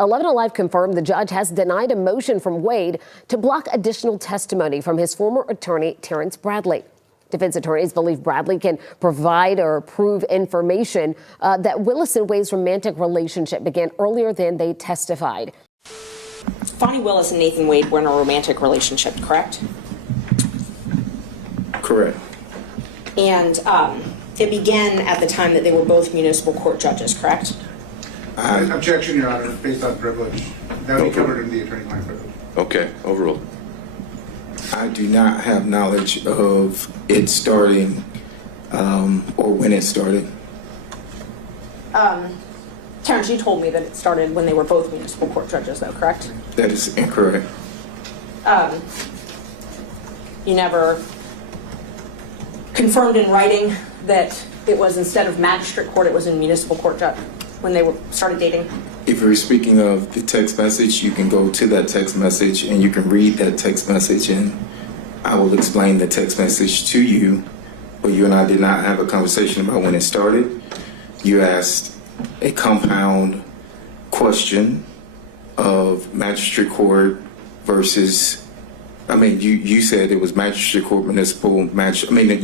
11 Alive confirmed the judge has denied a motion from Wade to block additional testimony from his former attorney, Terrence Bradley. Defense attorneys believe Bradley can provide or prove information that Willis and Wade's romantic relationship began earlier than they testified. Fonnie Willis and Nathan Wade were in a romantic relationship, correct? Correct. And it began at the time that they were both municipal court judges, correct? Objection, Your Honor, based on privilege. That would be covered in the attorney-client privilege. Okay, overruled. I do not have knowledge of it starting or when it started. Terrence, you told me that it started when they were both municipal court judges, though, correct? That is incorrect. You never confirmed in writing that it was, instead of magistrate court, it was in municipal court judge when they started dating? If you're speaking of the text message, you can go to that text message and you can read that text message, and I will explain the text message to you. But you and I did not have a conversation about when it started. You asked a compound question of magistrate court versus, you said it was magistrate court, you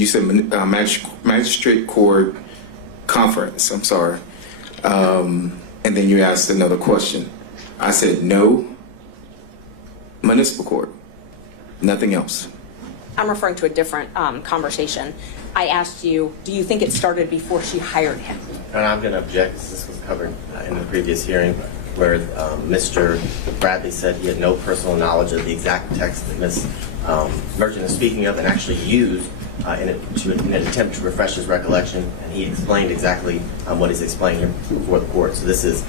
said magistrate court conference, I'm sorry. And then you asked another question. I said, no, municipal court, nothing else. I'm referring to a different conversation. I asked you, do you think it started before she hired him? And I'm going to object. This was covered in the previous hearing where Mr. Bradley said he had no personal knowledge of the exact text that Ms. Merchant is speaking of and actually used in an attempt to refresh his recollection, and he explained exactly what he's explaining here before the court. So this is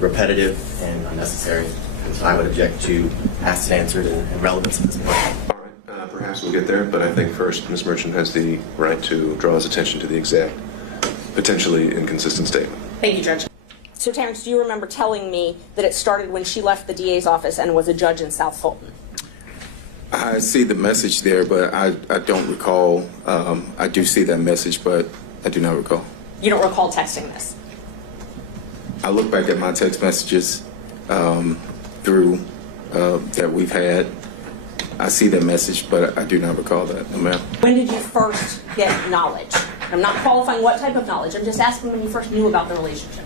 repetitive and unnecessary, and so I would object to asked and answered and relevance at this point. All right, perhaps we'll get there, but I think first Ms. Merchant has the right to draw his attention to the exact, potentially inconsistent statement. Thank you, Judge. So, Terrence, do you remember telling me that it started when she left the DA's office and was a judge in South Fulton? I see the message there, but I don't recall. I do see that message, but I do not recall. You don't recall texting this? I look back at my text messages through that we've had. I see that message, but I do not recall that. No, ma'am. When did you first get knowledge? I'm not qualifying what type of knowledge. I'm just asking when you first knew about the relationship.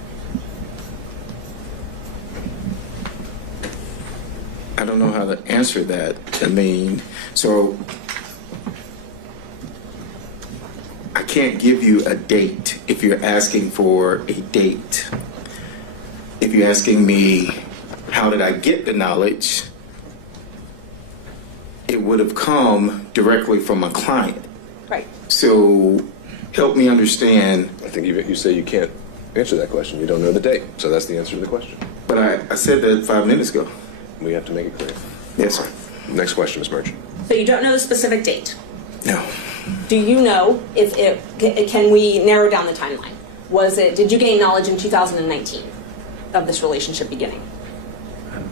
I don't know how to answer that. So I can't give you a date if you're asking for a date. If you're asking me, how did I get the knowledge? It would have come directly from a client. Right. So help me understand. I think you say you can't answer that question. You don't know the date, so that's the answer to the question. But I said that 5 minutes ago. We have to make it clear. Yes, sir. Next question, Ms. Merchant. So you don't know the specific date? No. Do you know if can we narrow down the timeline? Did you gain knowledge in 2019 of this relationship beginning?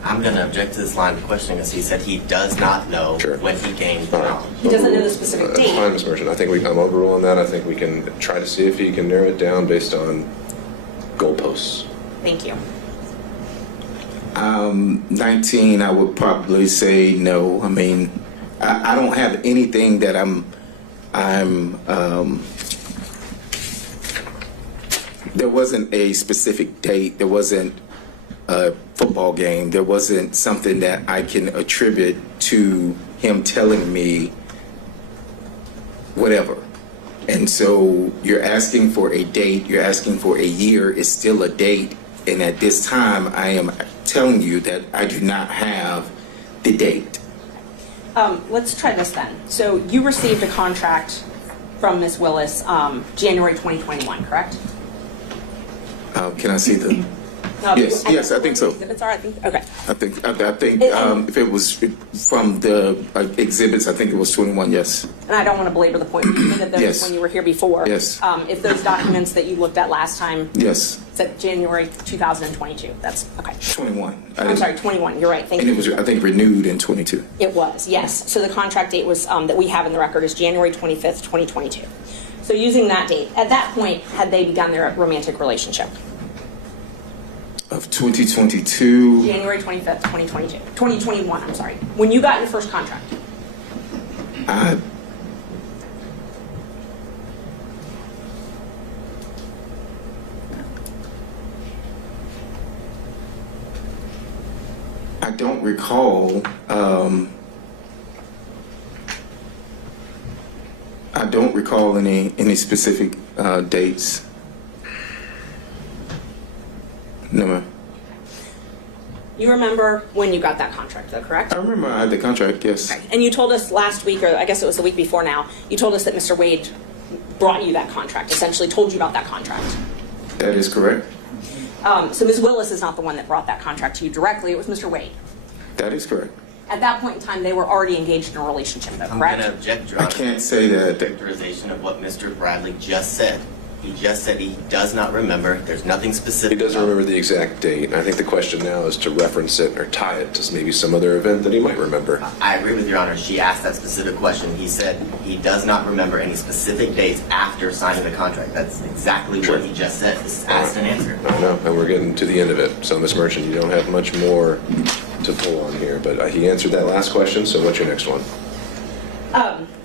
I'm going to object to this line of questioning, as he said he does not know when he gained knowledge. He doesn't know the specific date. That's fine, Ms. Merchant. I think I'm overruling that. I think we can try to see if he can narrow it down based on goalposts. Thank you. 19, I would probably say no. I don't have anything that there wasn't a specific date. There wasn't a football game. There wasn't something that I can attribute to him telling me whatever. And so you're asking for a date, you're asking for a year, it's still a date. And at this time, I am telling you that I do not have the date. Let's try this then. So you received a contract from Ms. Willis January 2021, correct? Can I see the? Yes, I think so. Exhibits are, I think. Okay. I think if it was from the exhibits, I think it was 21. Yes. And I don't want to belabor the point. You admitted those Yes. when you were here before. Yes. If those documents that you looked at last time. Yes. Said January 2022. That's okay. 21. I'm sorry, 21. You're right. Thank you. And it was, I think, renewed in 22. It was, yes. So the contract date was that we have in the record is January 25th, 2022. So using that date, at that point, had they begun their romantic relationship? Of 2022, January 25th, 2021, I'm sorry, when you got your first contract. I don't recall. I don't recall any specific dates. No, ma'am. You remember when you got that contract, though, correct? I remember I had the contract. Yes. Okay. And you told us last week, or I guess it was the week before now, you told us that Mr. Wade brought you that contract, essentially told you about that contract. That is correct. So Ms. Willis is not the one that brought that contract to you directly, it was Mr. Wade. That is correct. At that point in time, they were already engaged in a relationship, though, I'm correct? going to object, Your I Honor. can't say that. Characterization of what Mr. Bradley just said. He just said he does not remember. There's nothing specific. He doesn't remember the exact date. I think the question now is to reference it or tie it to maybe some other event that he might remember. I agree with Your Honor. She asked that specific question. He said he does not remember any specific dates after signing the contract. That's exactly what he just said. This is asked and answered. I know, and we're getting to the end of it. So, Ms. Merchant, you don't have much more to pull on here, but he answered that last question, so what's your next one?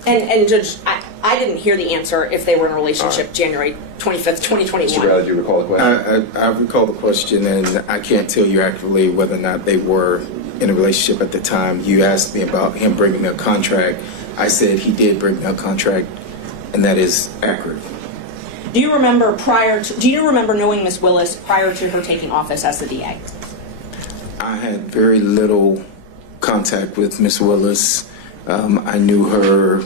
And Judge, I didn't hear the answer if they were in a relationship January 25th, 2021. Mr. Bradley, do you recall the question? I recall the question, and I can't tell you accurately whether or not they were in a relationship at the time. You asked me about him bringing me a contract. I said he did bring me a contract, and that is accurate. Do you remember knowing Ms. Willis prior to her taking office as the DA? I had very little contact with Miss Willis. I knew her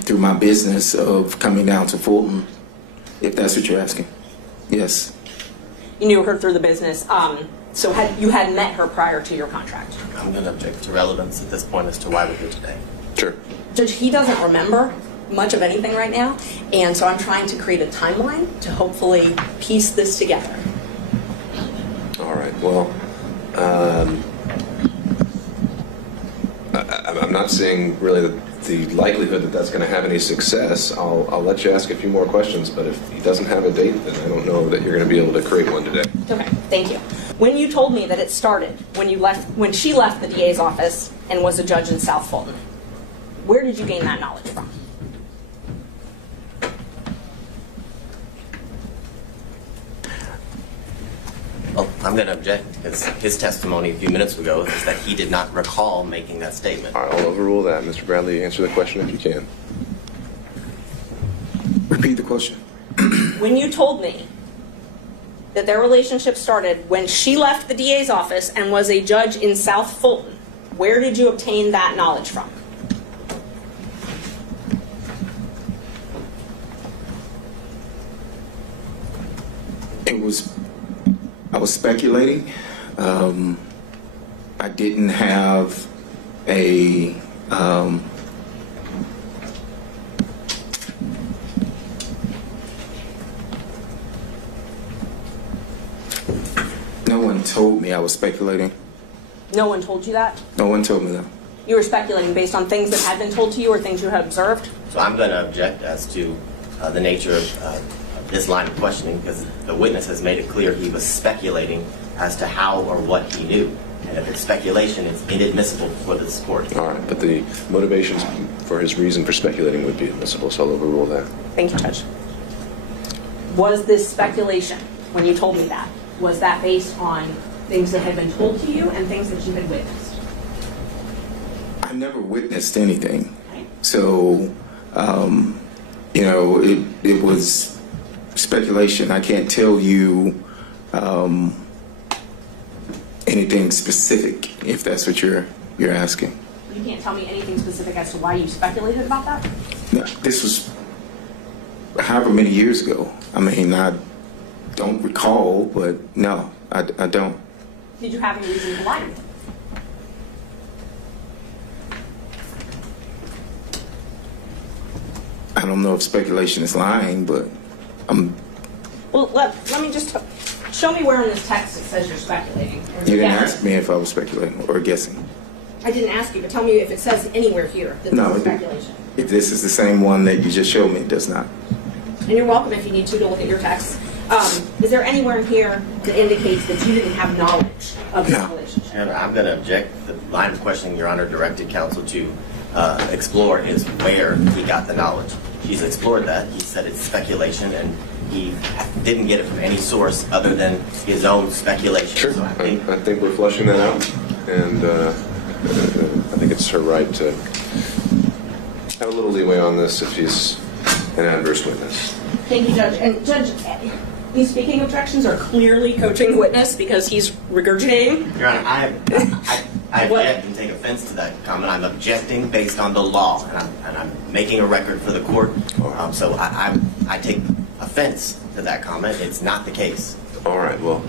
through my business of coming down to Fulton, if that's what you're asking. Yes. You knew her through the business. So you had met her prior to your contract. I'm going to object to relevance at this point as to why we're here today. Sure. Judge, he doesn't remember much of anything right now, and so I'm trying to create a timeline to hopefully piece this together. All right, well, I'm not seeing really the likelihood that that's going to have any success. I'll let you ask a few more questions, but if he doesn't have a date, then I don't know that you're going to be able to create one today. Okay, thank you. When you told me that it started when she left the DA's office and was a judge in South Fulton, where did you gain that knowledge from? Well, I'm going to object because his testimony a few minutes ago is that he did not recall making that statement. All right, I'll overrule that. Mr. Bradley, answer the question if you can. Repeat the question. When you told me that their relationship started when she left the DA's office and was a judge in South Fulton, where did you obtain that knowledge from? I was speculating. I didn't have a no one told me I was speculating. No one told you that? No one told me that. You were speculating based on things that had been told to you or things you had observed? So I'm going to object as to the nature of this line of questioning because the witness has made it clear he was speculating as to how or what he knew. And if it's speculation, it's inadmissible for this court. All right, but the motivations for his reason for speculating would be admissible, so I'll overrule that. Thank you, Judge. Was this speculation, when you told me that, was that based on things that had been told to you and things that you had witnessed? I never witnessed anything. Right. So, it was speculation. I can't tell you anything specific, if that's what you're asking. You can't tell me anything specific as to why you speculated about that? No, this was however many years ago. I mean, I don't recall, but no, I don't. Did you have any reason to lie to me? I don't know if speculation is lying, but Well, let me just show me where in this text it says you're speculating. you didn't ask me if I was speculating or guessing. I didn't ask you, but tell me if it says anywhere here that No, this is it didn't. speculation. If this is the same one that you just showed me, it does not. And you're welcome if you need to look at your text. Is there anywhere in here that indicates that you didn't have knowledge of this No. relationship? And I'm going to object. The line of questioning Your Honor directed counsel to explore is where he got the knowledge. He's explored that. He said it's speculation, and he didn't get it from any source other than his own speculation. Sure. So I think I think we're flushing that out, and I think it's her right to have a little leeway on this if he's an adverse witness. Thank you, Judge. And Judge, these speaking objections are clearly coaching the witness because he's regurgitating. Your Honor, I object and take offense to that comment. I'm objecting based on the law, and I'm making a record for the court. So I take offense to that comment. It's not the case. All right, well,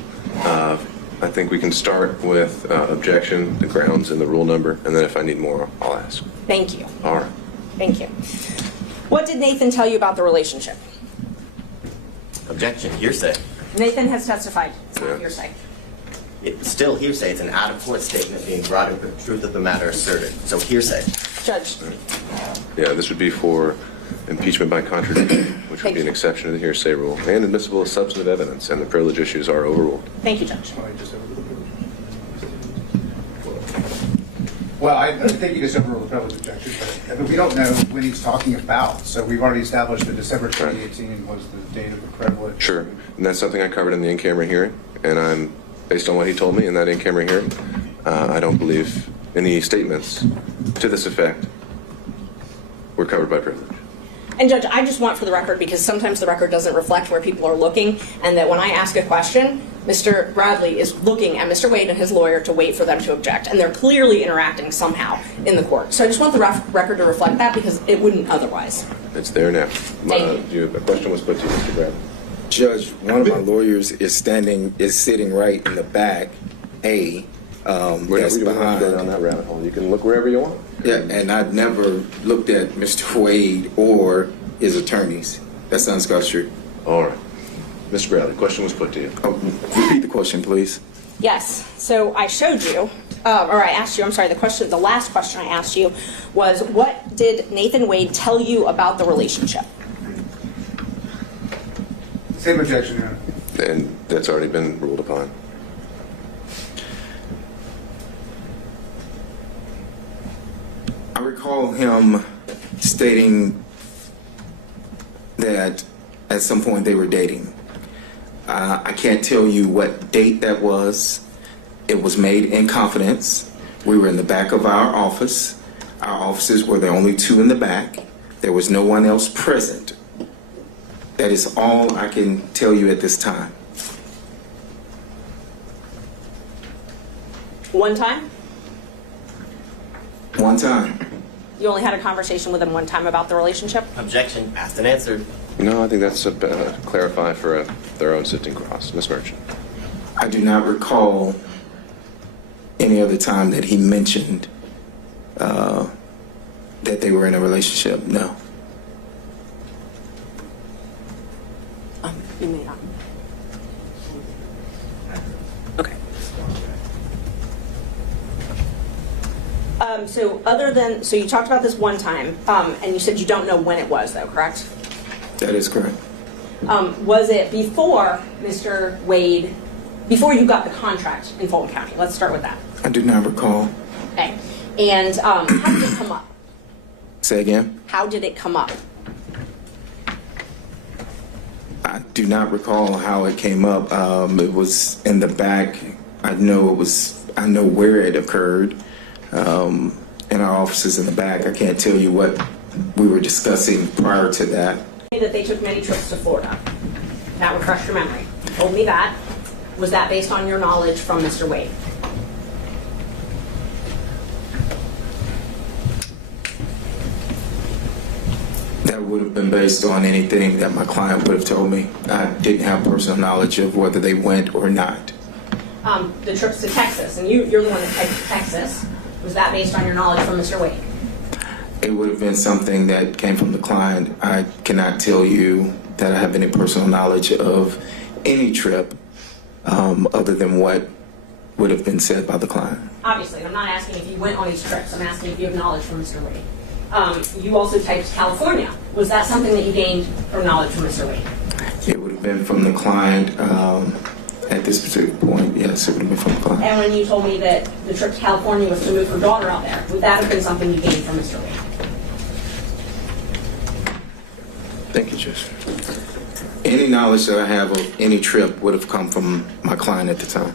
I think we can start with objection, the grounds, and the rule number, and then if I need more, I'll ask. Thank you. All right. Thank you. What did Nathan tell you about the relationship? Objection, hearsay. Nathan has testified. It's not Yeah. hearsay. It's still hearsay. It's an out-of-court statement being brought in for the truth of the matter asserted. So hearsay. Judge, Yeah, this would be for impeachment by contradiction, which would Thank be an you. exception to the hearsay rule, and admissible as substantive evidence, and the privilege issues are overruled. thank you, Judge. Well, I think you just overruled the privilege objection, but we don't know when he's talking about. So we've already established that December 2018 was the date of the privilege. Sure, and that's something I covered in the in-camera hearing, and I'm, based on what he told me in that in-camera hearing, I don't believe any statements to this effect were covered by privilege. And Judge, I just want for the record, because sometimes the record doesn't reflect where people are looking, and that when I ask a question, Mr. Bradley is looking at Mr. Wade and his lawyer to wait for them to object, and they're clearly interacting somehow in the court. So I just want the record to reflect that, because it wouldn't otherwise. It's there now. Thank you. A question was put to you, Mr. Bradley. Judge, one of my lawyers is sitting right in the back, We that's don't have to go down behind. that rabbit hole. You can look wherever you want. Yeah, and I've never looked at Mr. Wade or his attorneys. That sounds true. All right. Mr. Bradley, question was put to you. Oh, repeat the question, please. Yes. So I showed you, or I asked you, I'm sorry, the last question I asked you was, what did Nathan Wade tell you about the relationship? Same objection, Your Honor. And that's already been ruled upon. I recall him stating that at some point they were dating. I can't tell you what date that was. It was made in confidence. We were in the back of our office. Our offices were the only two in the back. There was no one else present. That is all I can tell you at this time. One time? One time. You only had a conversation with him one time about the relationship? Objection, asked and answered. No, I think that's clarify for their own sitting cross. Ms. Merchant. I do not recall any other time that he mentioned that they were in a relationship. No. You may not. Okay. So you talked about this one time, and you said you don't know when it was, though, correct? That is correct. Was it before Mr. Wade, before you got the contract in Fulton County? Let's start with that. I do not recall. Okay. And how did it come up? Say again? How did it come up? I do not recall how it came up. It was in the back. I know where it occurred. In our offices in the back. I can't tell you what we were discussing prior to that. That they took many trips to Florida. That would refresh your memory. You told me that. Was that based on your knowledge from Mr. Wade? That would have been based on anything that my client would have told me. I didn't have personal knowledge of whether they went or not. The trips to Texas, and you're the one that typed Texas. Was that based on your knowledge from Mr. Wade? It would have been something that came from the client. I cannot tell you that I have any personal knowledge of any trip other than what would have been said by the client. Obviously, I'm not asking if you went on these trips. I'm asking if you have knowledge from Mr. Wade. You also typed California. Was that something that you gained from knowledge from Mr. Wade? It would have been from the client at this particular point. Yes, it would have been from the client. And when you told me that the trip to California was to move her daughter out there, would that have been something you gained from Mr. Wade? Thank you, Judge. Any knowledge that I have of any trip would have come from my client at the time.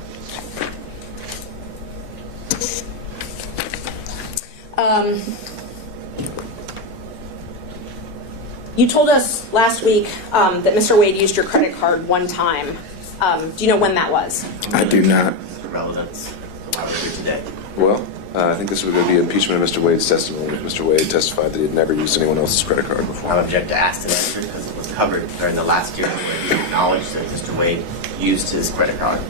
You told us last week that Mr. Wade used your credit card one time. Do you know when that was? I do not. The relevance of why we're here today. Well, I think this would be impeachment of Mr. Wade's testimony. Mr. Wade testified that he had never used anyone else's credit card before. I object to asked and answered because it was covered during the last hearing where he acknowledged that Mr. Wade used his credit card.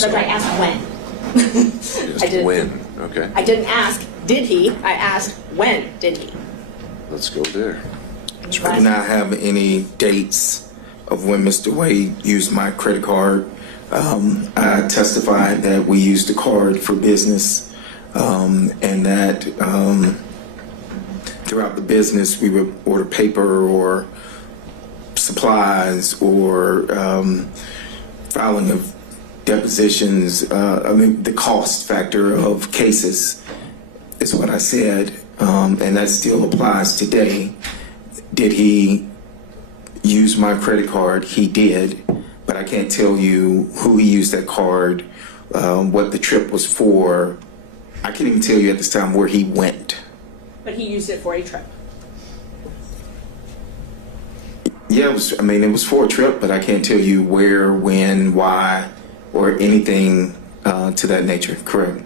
But I asked when. Just I didn't. when, okay? I didn't ask, did he? I asked, when did he? Let's go there. I do not have any dates of when Mr. Wade used my credit card. I testified that we used the card for business, and that throughout the business we would order paper or supplies or filing of depositions. The cost factor of cases is what I said, and that still applies today. Did he use my credit card? He did, but I can't tell you who he used that card, what the trip was for. I can't even tell you at this time where he went. But he used it for a trip. Yeah, it was for a trip, but I can't tell you where, when, why, or anything to that nature. Correct.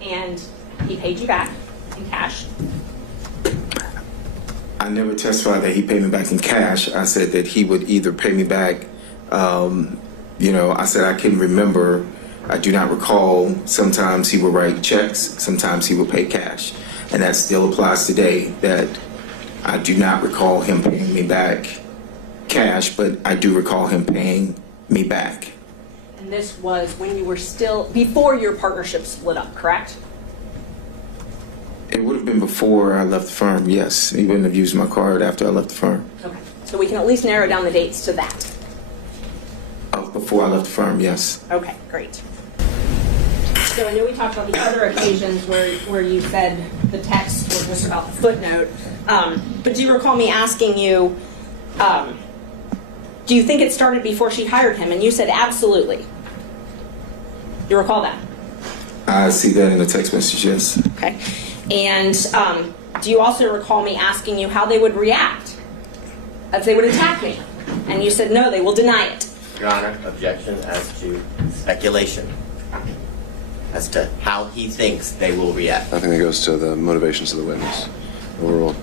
And he paid you back in cash. I never testified that he paid me back in cash. I said that he would either pay me back, I said I can remember. I do not recall. Sometimes he would write checks. Sometimes he would pay cash. And that still applies today, that I do not recall him paying me back cash, but I do recall him paying me back. And this was when you were still, before your partnership split up, correct? It would have been before I left the firm, yes. He wouldn't have used my card after I left the firm. Okay. So we can at least narrow down the dates to that. Before I left the firm, yes. Okay, great. So I know we talked about the other occasions where you said the text was just about the footnote, but do you recall me asking you, do you think it started before she hired him? And you said absolutely. Do you recall that? I see that in the text message, yes. Okay. And do you also recall me asking you how they would react if they would attack me? And you said no, they will deny it. Your Honor, objection as to speculation as to how he thinks they will react. I think that goes to the motivations of the witness overall.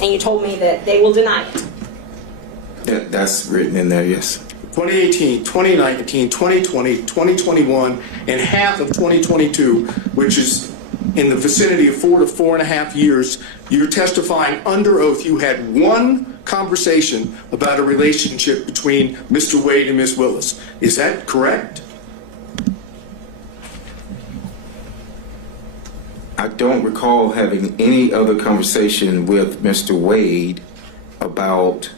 And you told me that they will deny it. That's written in there, yes. 2018, 2019, 2020, 2021, and half of 2022, which is in the vicinity of 4 to 4.5 years, you're testifying under oath you had one conversation about a relationship between Mr. Wade and Ms. Willis. Is that correct? I don't recall having any other conversation with Mr. Wade about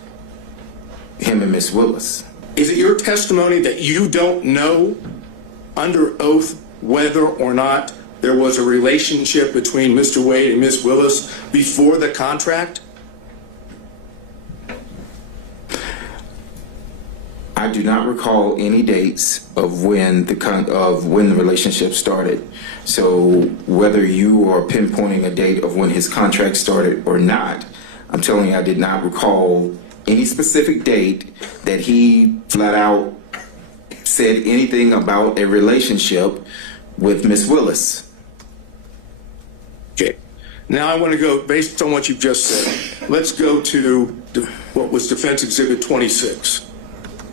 him and Ms. Willis. Is it your testimony that you don't know under oath whether or not there was a relationship between Mr. Wade and Ms. Willis before the contract? I do not recall any dates of when the relationship started. So whether you are pinpointing a date of when his contract started or not, I'm telling you I did not recall any specific date that he flat out said anything about a relationship with Miss Willis. Okay. Now I want to go, based on what you've just said, let's go to what was Defense Exhibit 26.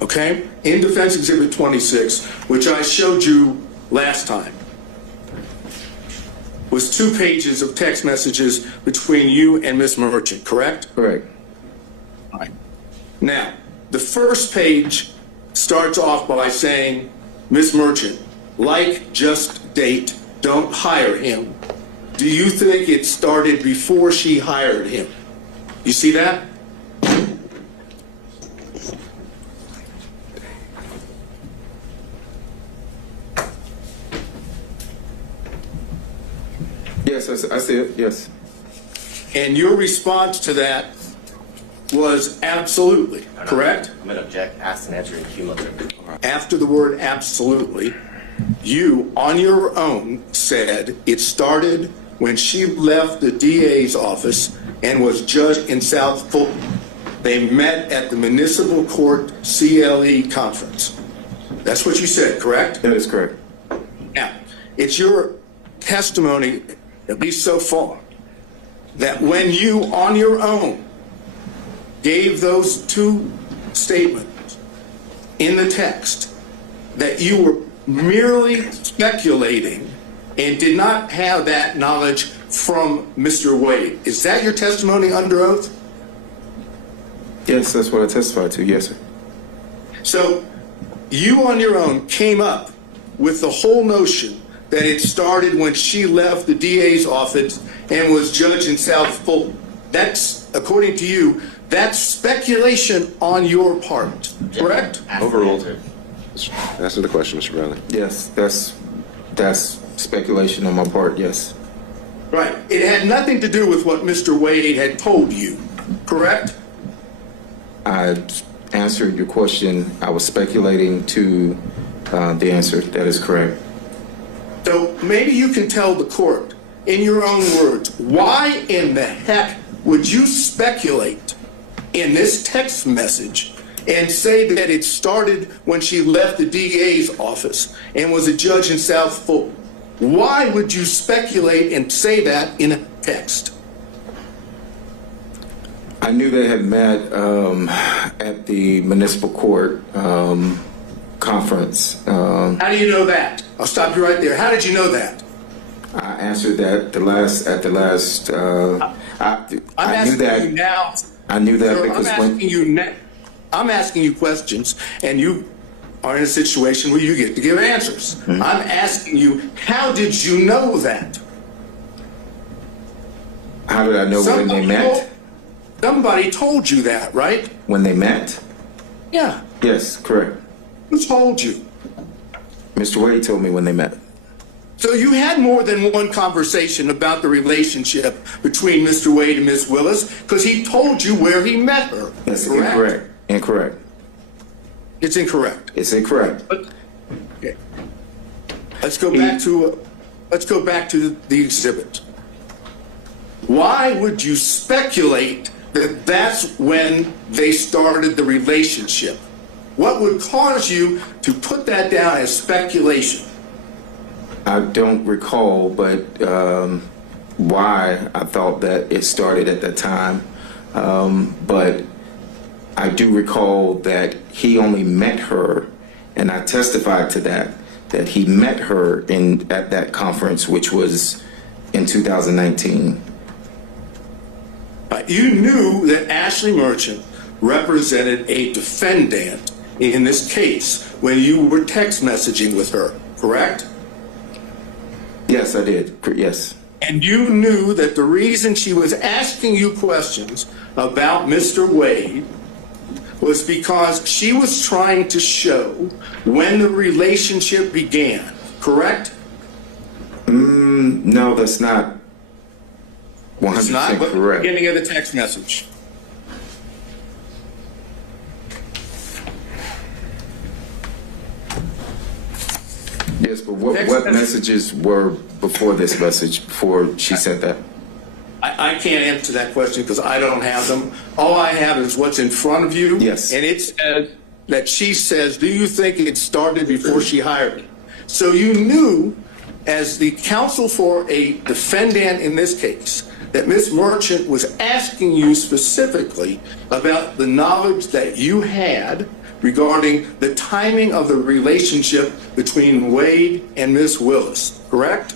Okay? In Defense Exhibit 26, which I showed you last time, was 2 pages of text messages between you and Ms. Merchant, correct? Correct. All right. Now, the first page starts off by saying, Ms. Merchant, like, just date, don't hire him. Do you think it started before she hired him? You see that? Yes, I see it, yes. And your response to that was absolutely, correct? I'm going to object, ask and answer in cumulative. After the word absolutely, you, on your own, said it started when she left the DA's office and was judged in South Fulton. They met at the Municipal Court CLE conference. That's what you said, correct? That is correct. Now, it's your testimony, at least so far, that when you, on your own, gave those two statements in the text, that you were merely speculating and did not have that knowledge from Mr. Wade. Is that your testimony under oath? Yes, that's what I testified to, yes, sir. So you on your own came up with the whole notion that it started when she left the DA's office and was judged in South Fulton. That's, according to you, that's speculation on your part, correct? Overruled. Answer the question, Mr. Bradley. Yes, that's speculation on my part, yes. Right. It had nothing to do with what Mr. Wade had told you, correct? I answered your question. I was speculating to the answer. That is correct. So maybe you can tell the court, in your own words, why in the heck would you speculate in this text message and say that it started when she left the DA's office and was a judge in South Fulton? Why would you speculate and say that in a text? I knew they had met at the municipal court conference. How do you know that? I'll stop you right there. How did you know that? I answered that at the last. I'm I knew asking that. you now. I knew that Sir, because I'm asking you questions, and you are in a situation where you get to give answers. Mm-hmm. I'm asking you, how did you know that? How did I know when they met? Somebody told you that, right? When they met? Yeah. Yes, correct. Who told you? Mr. Wade told me when they met. So you had more than one conversation about the relationship between Mr. Wade and Ms. Willis because he told you where he met her. That's correct? incorrect. Incorrect. It's incorrect. It's incorrect. Okay. Let's go back to the exhibit. Why would you speculate that that's when they started the relationship? What would cause you to put that down as speculation? I don't recall, but why I thought that it started at that time. But I do recall that he only met her, and I testified to that he met her at that conference, which was in 2019. You knew that Ashley Merchant represented a defendant in this case when you were text messaging with her, correct? Yes, I did. Yes. And you knew that the reason she was asking you questions about Mr. Wade was because she was trying to show when the relationship began, correct? No, that's not 100% It's not, but the correct. beginning of the text message. Yes, but what messages were before this message, before she sent that? I can't answer that question because I don't have them. All I have is what's in front of you. Yes. And it says that she says, do you think it started before she hired me? So you knew, as the counsel for a defendant in this case, that Ms. Merchant was asking you specifically about the knowledge that you had regarding the timing of the relationship between Wade and Ms. Willis, correct?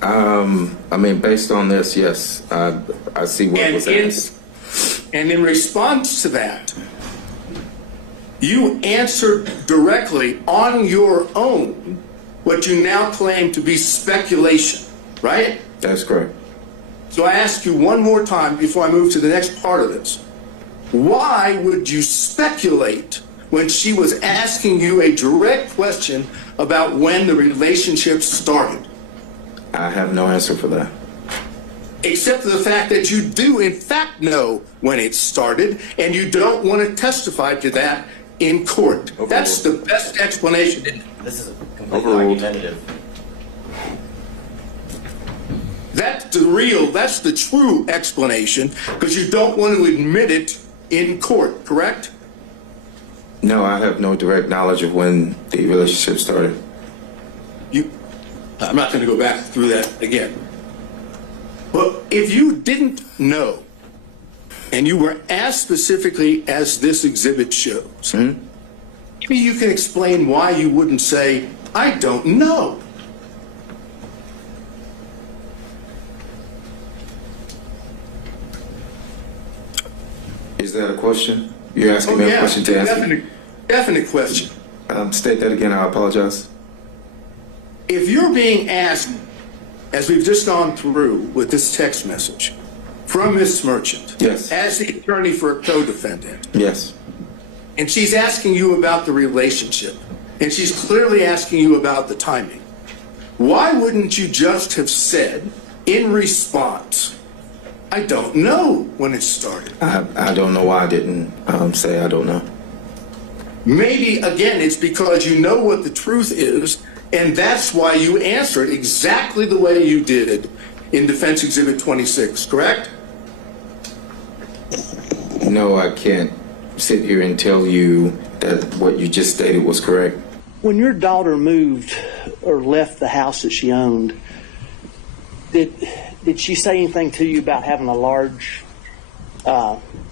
I mean, based on this, yes, I see what was asked. And in response to that, you answered directly on your own what you now claim to be speculation, right? That's correct. So I ask you one more time before I move to the next part of this. Why would you speculate when she was asking you a direct question about when the relationship started? I have no answer for that. Except for the fact that you do in fact know when it started, and you don't want to testify to that in court. That's the best explanation. This is completely Overruled. argumentative. That's the true explanation, because you don't want to admit it in court, correct? No, I have no direct knowledge of when the relationship started. I'm not going to go back through that again. But if you didn't know, and you were asked specifically as this exhibit shows, maybe you can explain why you wouldn't say, I don't know. Is that a question? You're asking me a question to ask me? Definite question. State that again, I apologize. If you're being asked, as we've just gone through with this text message from Ms. Merchant, Yes. as the attorney for a co-defendant, Yes. and she's asking you about the relationship, and she's clearly asking you about the timing, why wouldn't you just have said in response, I don't know when it started? I don't know why I didn't say I don't know. Maybe, again, it's because you know what the truth is, and that's why you answered exactly the way you did in Defense Exhibit 26, correct? No, I can't sit here and tell you that what you just stated was correct. When your daughter moved or left the house that she owned, did she say anything to you about having a large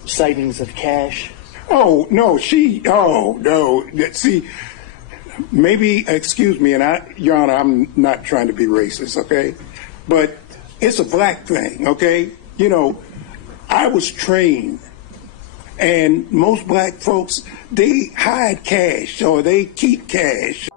savings of cash? Oh, no, no. See, maybe, excuse me, and Your Honor, I'm not trying to be racist, okay? But it's a black thing, okay? You know, I was trained, and most black folks, they hide cash or they keep cash.